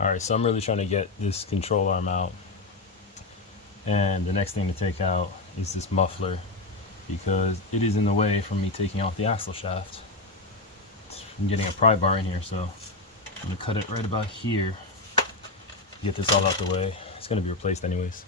Alright, so I'm really trying to get this control arm out. And the next thing to take out is this muffler, because it is in the way from me taking off the axle shaft. I'm getting a pry bar in here, so I'm gonna cut it right about here. Get this all out the way. It's gonna be replaced anyways.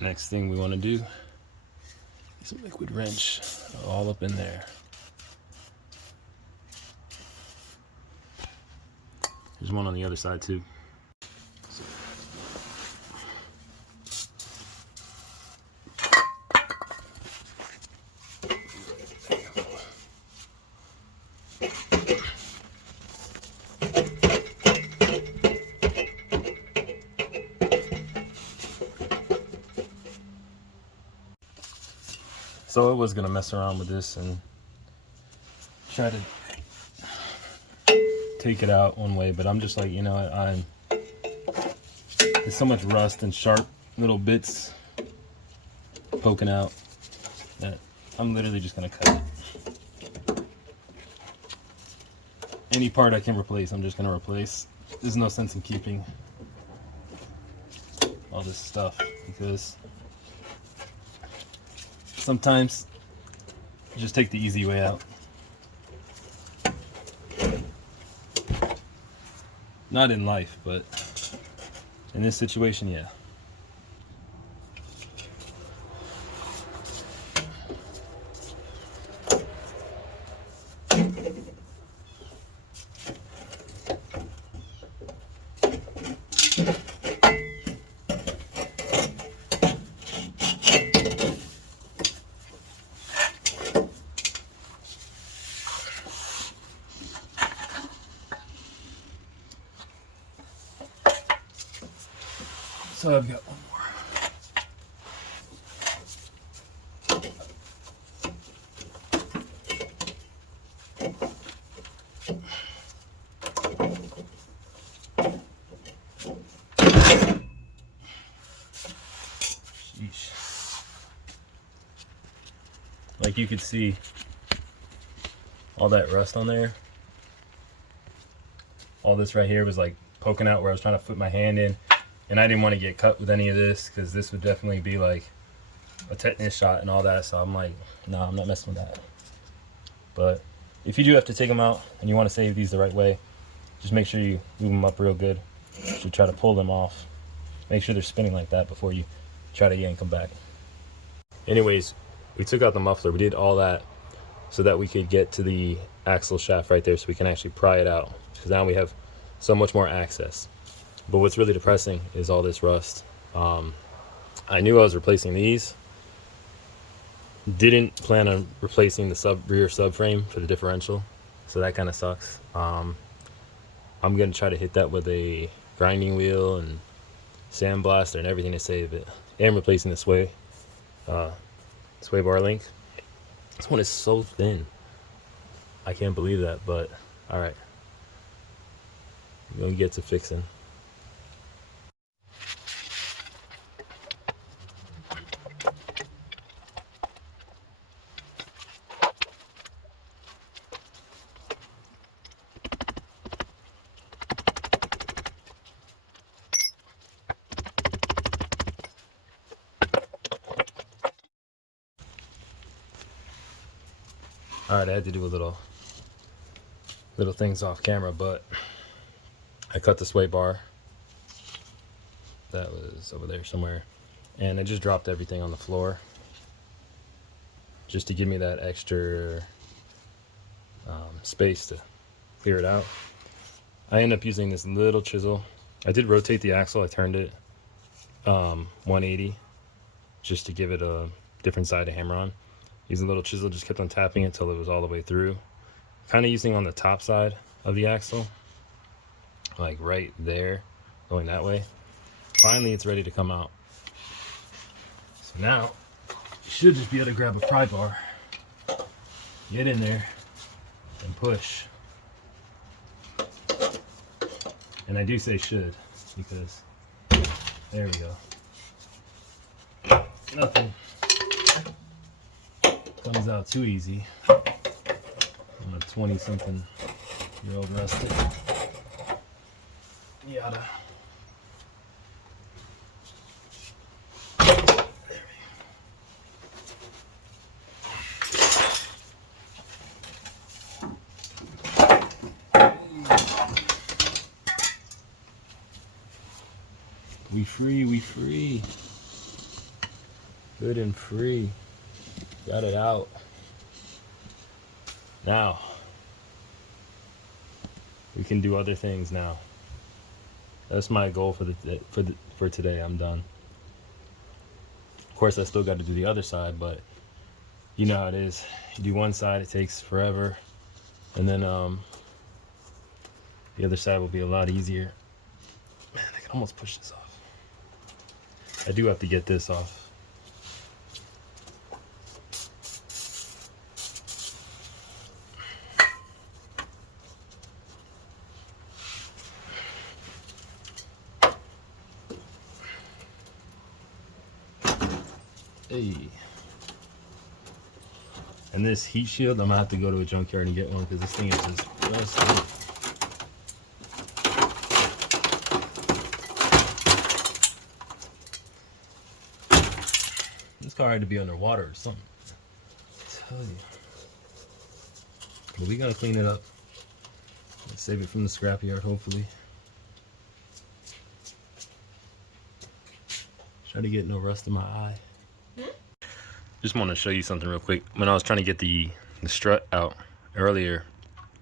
Next thing we want to do is some liquid wrench all up in there. There's one on the other side too. So I was gonna mess around with this and try to take it out one way, but I'm just like, you know what, there's so much rust and sharp little bits poking out that I'm literally just gonna cut it. Any part I can replace, I'm just gonna replace. There's no sense in keeping all this stuff, because sometimes you just take the easy way out. Not in life, but in this situation, yeah. So I've got one more. Sheesh. Like you could see all that rust on there. All this right here was like poking out where I was trying to put my hand in. And I didn't want to get cut with any of this, because this would definitely be like a tetanus shot and all that. So I'm like, no, I'm not messing with that. But if you do have to take them out and you want to save these the right way, just make sure you move them up real good. You should try to pull them off. Make sure they're spinning like that before you try to yank them back. Anyways, we took out the muffler. We did all that so that we could get to the axle shaft right there, so we can actually pry it out, because now we have so much more access. But what's really depressing is all this rust. I knew I was replacing these. Didn't plan on replacing the rear subframe for the differential, so that kind of sucks. I'm gonna try to hit that with a grinding wheel and sandblaster and everything to save it. And replacing the sway bar link. This one is so thin. I can't believe that, but all right. We're gonna get to fixing. Alright, I had to do a little things off camera, but I cut the sway bar. That was over there somewhere. And I just dropped everything on the floor, just to give me that extra space to clear it out. I end up using this little chisel. I did rotate the axle. I turned it 180 just to give it a different side to hammer on. Using a little chisel, just kept on tapping it till it was all the way through. Kind of using on the top side of the axle, like right there, going that way. Finally, it's ready to come out. So now, you should just be able to grab a pry bar, get in there, and push. And I do say should, because there we go. Nothing comes out too easy. I'm a 20-something-year-old rustic. MIATA. We free, we free. Good and free. Got it out. Now, we can do other things now. That's my goal for today. I'm done. Of course, I still got to do the other side, but you know how it is. You do one side, it takes forever, and then the other side will be a lot easier. Man, I can almost push this off. I do have to get this off. Hey. And this heat shield, I'm gonna have to go to a junkyard and get one because this thing is just rusty. This car had to be underwater or something. I tell you. But we gotta clean it up. Save it from the scrapyard, hopefully. Try to get no rust in my eye. Just want to show you something real quick. When I was trying to get the strut out earlier,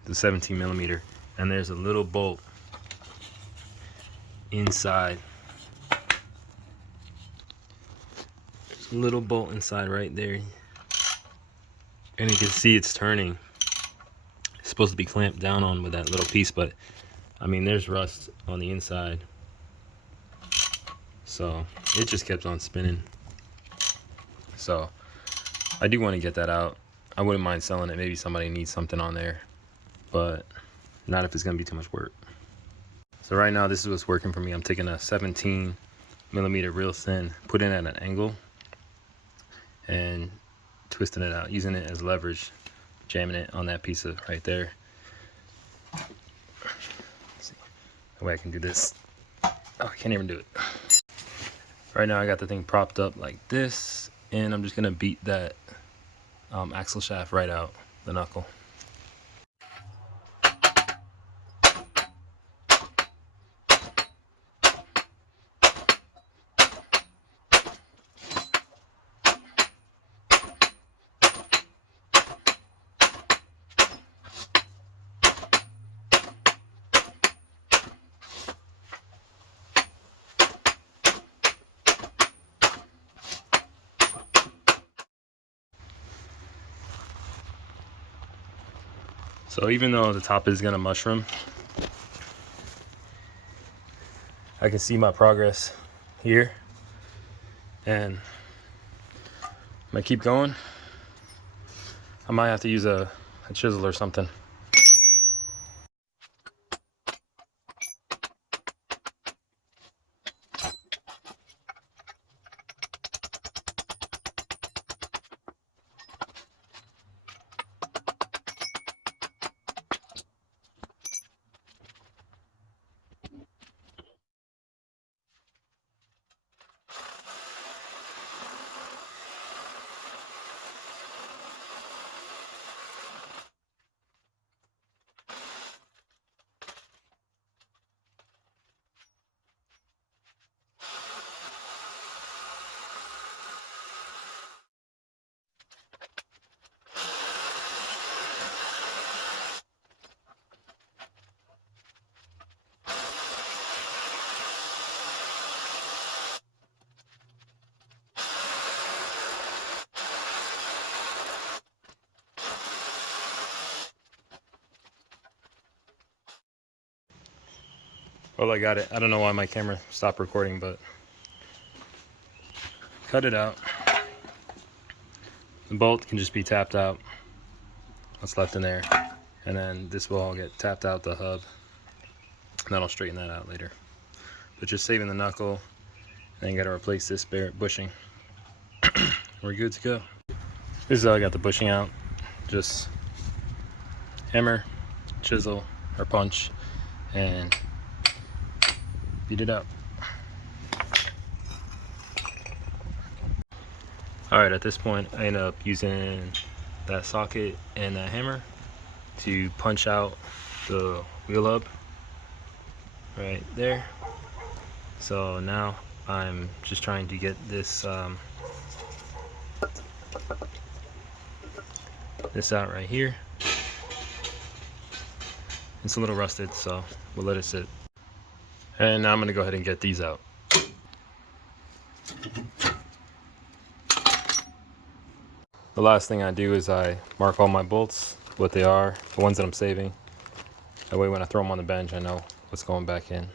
the 17mm, and there's a little bolt inside. There's a little bolt inside right there. And you can see it's turning. It's supposed to be clamped down on with that little piece, but I mean, there's rust on the inside. So it just kept on spinning. So I do want to get that out. I wouldn't mind selling it. Maybe somebody needs something on there, but not if it's going to be too much work. So right now, this is what's working for me. I'm taking a 17mm real thin, putting it at an angle, and twisting it out, using it as leverage, jamming it on that piece of right there. Let's see. That way I can do this. Oh, I can't even do it. Right now, I got the thing propped up like this, and I'm just going to beat that axle shaft right out the knuckle. So even though the top is gonna mushroom, I can see my progress here, and I'm gonna keep going. I might have to use a chisel or something. Well, I got it. I don't know why my camera stopped recording, but cut it out. The bolt can just be tapped out. What's left in there. And then this will all get tapped out the hub. And then I'll straighten that out later. But just saving the knuckle. And then got to replace this bushing. We're good to go. This is how I got the bushing out. Just hammer, chisel, or punch, and beat it up. Alright, at this point I end up using that socket and that hammer to punch out the wheel hub right there. So now I'm just trying to get this this out right here. It's a little rusted, so we'll let it sit. And now I'm gonna go ahead and get these out. The last thing I do is I mark all my bolts, what they are, the ones that I'm saving. That way when I throw them on the bench, I know what's going back in.